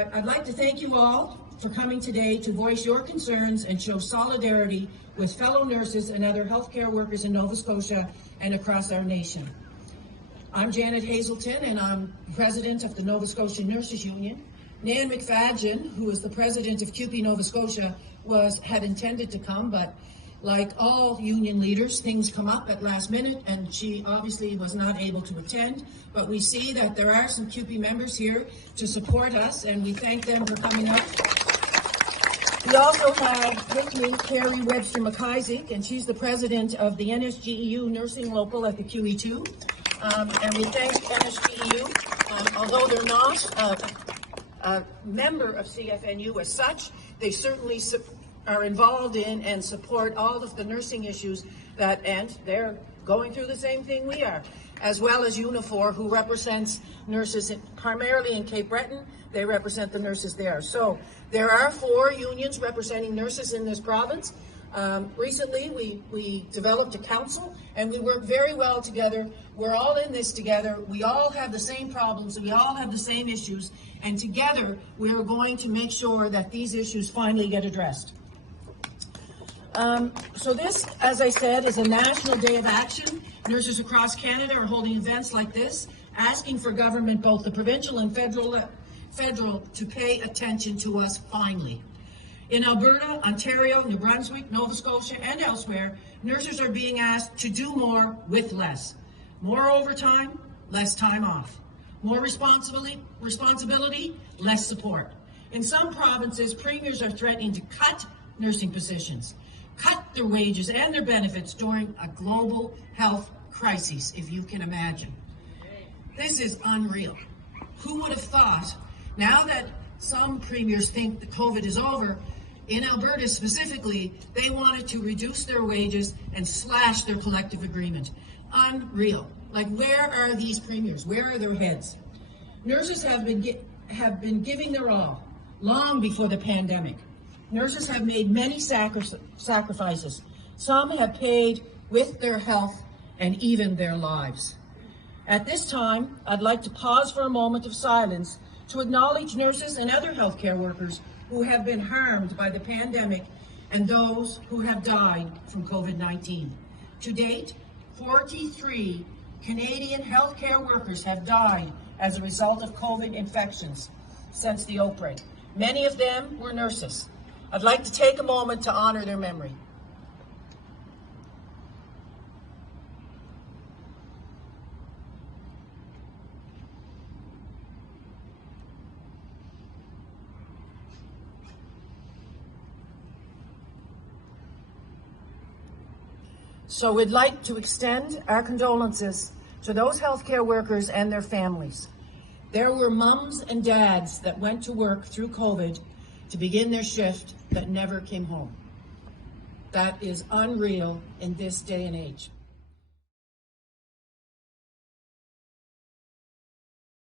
I'd like to thank you all for coming today to voice your concerns and show solidarity with fellow nurses and other healthcare workers in Nova Scotia and across our nation. I'm Janet Hazelton, and I'm president of the Nova Scotia Nurses Union. Nan McFadgen, who is the president of CUPE Nova Scotia, had intended to come, but like all union leaders, things come up at last minute, and she obviously was not able to attend. But we see that there are some CUPE members here to support us, and we thank them for coming out. We also have with me Carrie Webster McIsaac, and she's the president of the NSGEU Nursing Local at the QE2. And we thank NSGEU, although they're not a member of CFNU as such, they certainly are involved in and support all of the nursing issues and they're going through the same thing we are, as well as Unifor, who represents nurses primarily in Cape Breton. They represent the nurses there. So there are 4 unions representing nurses in this province. Recently, we developed a council, and we work very well together. We're all in this together. We all have the same problems. We all have the same issues. And together, we are going to make sure that these issues finally get addressed. So this, as I said, is a national day of action. Nurses across Canada are holding events like this, asking for government, both the provincial and federal, to pay attention to us finally. In Alberta, Ontario, New Brunswick, Nova Scotia, and elsewhere, nurses are being asked to do more with less. More overtime, less time off. More responsibility, less support. In some provinces, premiers are threatening to cut nursing positions, cut their wages and their benefits during a global health crisis, if you can imagine. This is unreal. Who would have thought, now that some premiers think that COVID is over, in Alberta specifically, they wanted to reduce their wages and slash their collective agreement. Unreal. Like, where are these premiers? Where are their heads? Nurses have been giving their all, long before the pandemic. Nurses have made many sacrifices. Some have paid with their health and even their lives. At this time, I'd like to pause for a moment of silence to acknowledge nurses and other healthcare workers who have been harmed by the pandemic and those who have died from COVID-19. To date, 43 Canadian healthcare workers have died as a result of COVID infections since the outbreak. Many of them were nurses. I'd like to take a moment to honor their memory. So we'd like to extend our condolences to those healthcare workers and their families. There were mums and dads that went to work through COVID to begin their shift that never came home. That is unreal in this day and age.